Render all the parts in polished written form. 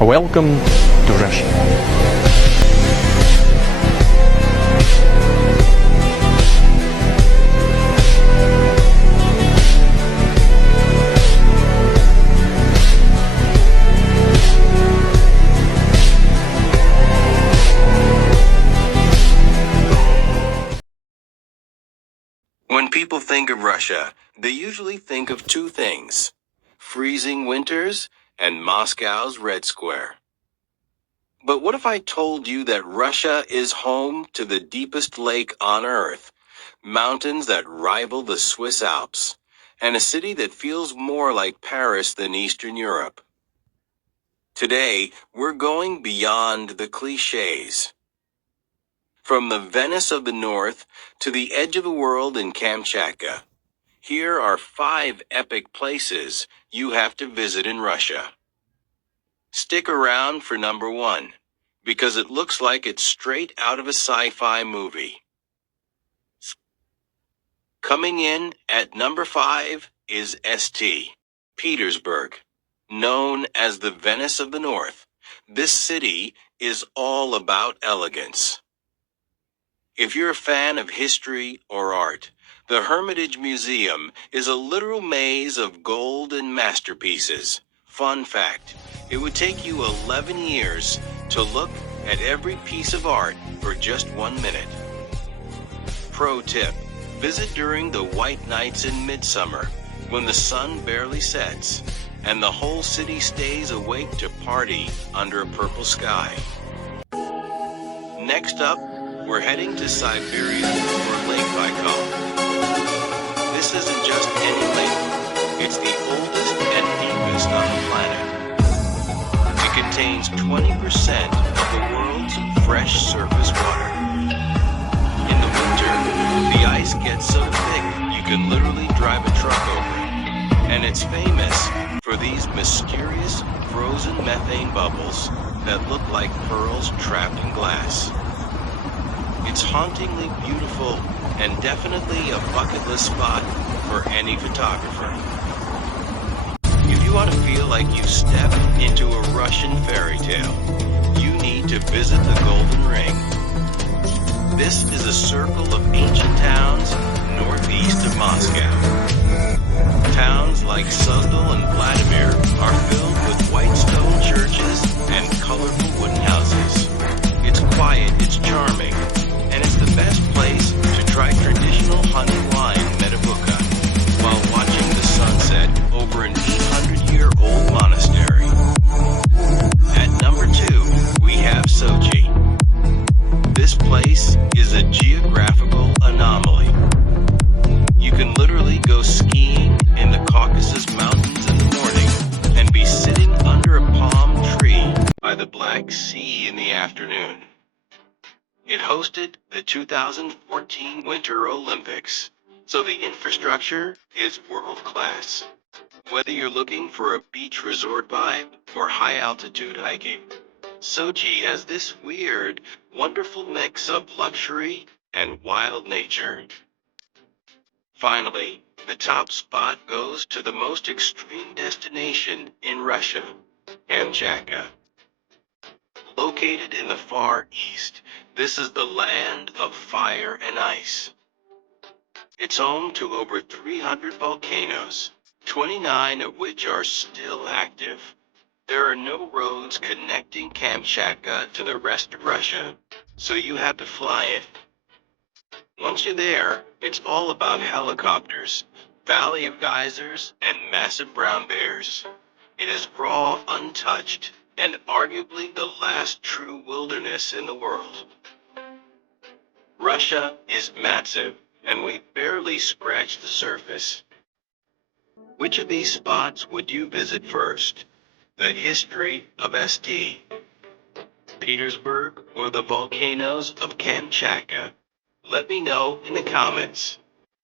Welcome to Russia. When people think of Russia, they usually think of two things: freezing winters and Moscow's Red Square. But what if I told you that Russia is home to the deepest lake on Earth, mountains that rival the Swiss Alps, and a city that feels more like Paris than Eastern Europe? Today, we're going beyond the cliches. From the Venice of the North to the edge of the world in Kamchatka, here are 5 epic places you have to visit in Russia. Stick around for number 1, because it looks like it's straight out of a sci-fi movie. Coming in at number 5 is St. Petersburg. Known as the Venice of the North, this city is all about elegance. If you're a fan of history or art, the Hermitage Museum is a literal maze of gold and masterpieces. Fun fact, it would take you 11 years to look at every piece of art for just 1 minute. Pro tip, visit during the white nights in midsummer, when the sun barely sets, and the whole city stays awake to party under a purple sky. Next up, we're heading to Siberia for Lake Baikal. This isn't just any lake, it's the oldest and deepest on the planet. It contains 20% of the world's fresh surface water. In the winter, the ice gets so thick you can literally drive a truck over it. And it's famous for these mysterious frozen methane bubbles that look like pearls trapped in glass. It's hauntingly beautiful and definitely a bucket list spot for any photographer. If you want to feel like you stepped into a Russian fairy tale, you need to visit the Golden Ring. This is a circle of ancient towns northeast of Moscow. Towns like Suzdal and Vladimir are filled with white stone churches and colorful wooden houses. It's quiet, it's charming, and it's the best place to try traditional honey wine metabuka while watching the sunset over an 800-year-old monastery. At number 2, we have Sochi. This place is a geographical anomaly. You can literally go skiing in the Caucasus Mountains in the morning and be sitting under a palm tree by the Black Sea in the afternoon. It hosted the 2014 Winter Olympics, so the infrastructure is world-class. Whether you're looking for a beach resort vibe or high-altitude hiking, Sochi has this weird, wonderful mix of luxury and wild nature. Finally, the top spot goes to the most extreme destination in Russia, Kamchatka. Located in the far east, this is the land of fire and ice. It's home to over 300 volcanoes, 29 of which are still active. There are no roads connecting Kamchatka to the rest of Russia, so you have to fly it. Once you're there, it's all about helicopters, valley of geysers, and massive brown bears. It is raw, untouched, and arguably the last true wilderness in the world. Russia is massive, and we barely scratched the surface. Which of these spots would you visit first? The history of St. Petersburg or the volcanoes of Kamchatka? Let me know in the comments.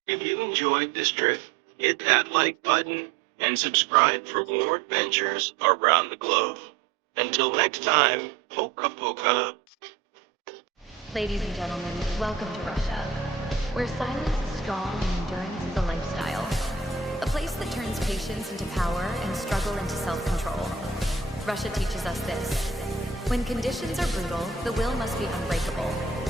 If you enjoyed this trip, hit that like button and subscribe for more adventures around the globe. Until next time, Poka Poka. Ladies and gentlemen, welcome to Russia, where silence is strong and endurance is a lifestyle. A place that turns patience into power and struggle into self-control. Russia teaches us this. When conditions are brutal, the will must be unbreakable.